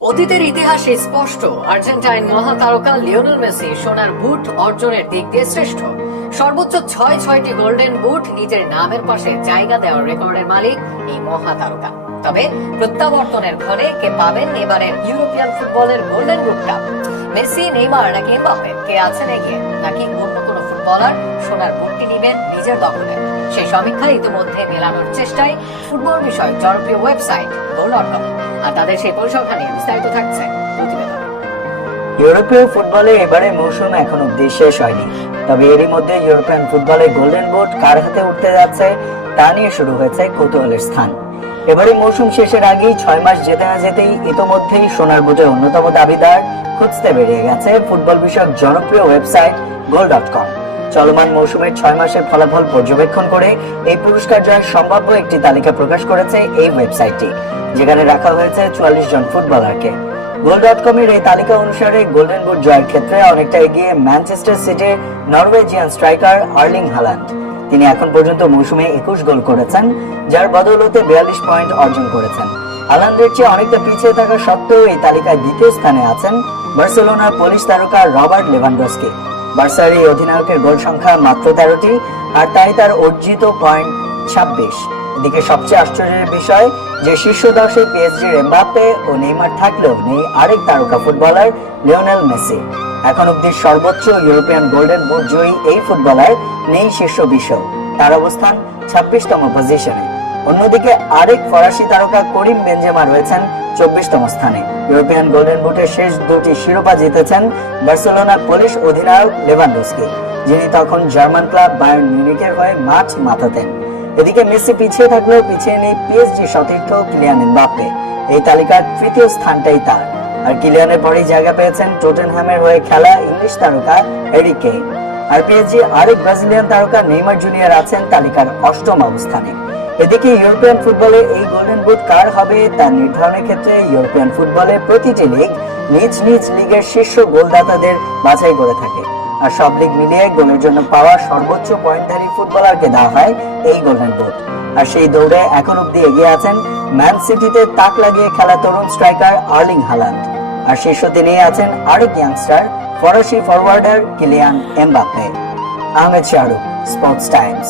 অতীতের ইতিহাসে স্পষ্ট, আর্জেন্টাইন মহাতারকা লিওনেল মেসি সোনার বুট অর্জনের দিক দিয়ে শ্রেষ্ঠ। সর্বোচ্চ ছয়, ছয়টি গোল্ডেন বুট নিজের নামের পাশে জায়গা দেওয়ার রেকর্ডের মালিক এই মহাতারকা। তবে প্রত্যাবর্তনের ঘরে কে পাবেন এবারের ইউরোপিয়ান ফুটবলের গোল্ডেন বুটটা? মেসি, নেইমার নাকি এমবাপে কে আছেন এগিয়ে? নাকি অন্য কোনো ফুটবলার সোনার বুটটি নেবেন নিজের দখলে? সেই সমীক্ষা ইতিমধ্যে মেলানোর চেষ্টায় ফুটবল বিষয়ক জনপ্রিয় ওয়েবসাইট গোল ডট আর তাদের সেই পরিসংখ্যান বিস্তারিত থাকছে ইউরোপীয় ফুটবলে এবারে মৌসুম এখন অব্দি শেষ হয়নি। তবে এরই মধ্যে ইউরোপিয়ান ফুটবলে গোল্ডেন বুট কার হাতে উঠতে যাচ্ছে, তা নিয়ে শুরু হয়েছে কৌতূহলের স্থান। এবারে মৌসুম শেষের আগেই ছয় মাস যেতে না যেতেই ইতোমধ্যেই সোনার বুটের অন্যতম দাবিদার খুঁজতে বেরিয়ে গেছে ফুটবল বিষয়ক জনপ্রিয় ওয়েবসাইট গোল ডট কম। চলমান মৌসুমের ছয় মাসের ফলাফল পর্যবেক্ষণ করে এই পুরস্কার জয়ের সম্ভাব্য একটি তালিকা প্রকাশ করেছে এই ওয়েবসাইটটি। যেখানে রাখা হয়েছে চুয়াল্লিশ জন ফুটবলারকে। গোল ডট কমের এই তালিকা অনুসারে গোল্ডেন বুট জয়ের ক্ষেত্রে অনেকটা এগিয়ে ম্যানচেস্টার সিটির নরওয়েজিয়ান স্ট্রাইকার আর্লিং হালান্ড তিনি এখন পর্যন্ত মৌসুমে একুশ গোল করেছেন, যার বদৌলতে বিয়াল্লিশ পয়েন্ট অর্জন করেছেন। হালান্ডের চেয়ে অনেকটা পিছিয়ে থাকা সত্ত্বেও এই তালিকায় দ্বিতীয় স্থানে আছেন বার্সেলোনার পোলিশ তারকা রবার্ট লেভানডস্কি বার্সার এই অধিনায়কের গোল সংখ্যা মাত্র তেরোটি, আর তাই তার অর্জিত পয়েন্ট ছাব্বিশ। এদিকে সবচেয়ে আশ্চর্যের বিষয়, যে শীর্ষ দশে পিএসজির এমবাপ্পে ও নেইমার থাকলেও নেই আরেক তারকা ফুটবলার লিওনেল মেসি। এখন অব্দি সর্বোচ্চ ইউরোপিয়ান গোল্ডেন বুট জয়ী এই ফুটবলার নেই শীর্ষ বিশ্বও তার অবস্থান ছাব্বিশতম পজিশনে। অন্যদিকে আরেক ফরাসি তারকা করিম বেঞ্জেমা রয়েছেন চব্বিশতম স্থানে। ইউরোপিয়ান গোল্ডেন বুটের শেষ দুটি শিরোপা জিতেছেন বার্সেলোনার পুলিশ অধিনায়ক লেভানডস্কি, যিনি তখন জার্মান ক্লাব বায়ার্ন মিউনিকের হয়ে মাঠ মাতাতেন এদিকে মেসি পিছিয়ে থাকলেও পিছিয়ে নেই পিএসজি সতীর্থ কিলিয়ান এমবাপ্পে। এই তালিকার তৃতীয় স্থানটাই তার। আর কিলিয়ানের পরেই জায়গা পেয়েছেন টোটেনহ্যামের হয়ে খেলা ইংলিশ তারকা এরি কেইন আর পিএসজি আরেক ব্রাজিলিয়ান তারকা নেইমার জুনিয়র আছেন তালিকার অষ্টম অবস্থানে। এদিকে ইউরোপিয়ান ফুটবলে এই গোল্ডেন বুট কার হবে তা নির্ধারণের ক্ষেত্রে ইউরোপিয়ান ফুটবলে প্রতিটি লিগ নিজ নিজ লিগের শীর্ষ গোলদাতাদের বাছাই করে থাকে। আর সব লিগ মিলিয়ে গোলের জন্য পাওয়া সর্বোচ্চ পয়েন্টধারী ফুটবলারকে দেওয়া হয় এই গোল্ডেন বুট আর সেই দৌড়ে এখন অব্দি এগিয়ে আছেন ম্যান সিটিতে তাক লাগিয়ে খেলা তরুণ স্ট্রাইকার আর্লিং হালান্ড আর শীর্ষ তিনি আছেন আরেক ইয়াংস্টার ফরাসি forwarder Kylian Mbappe Ahmed Shahrukh Sports Times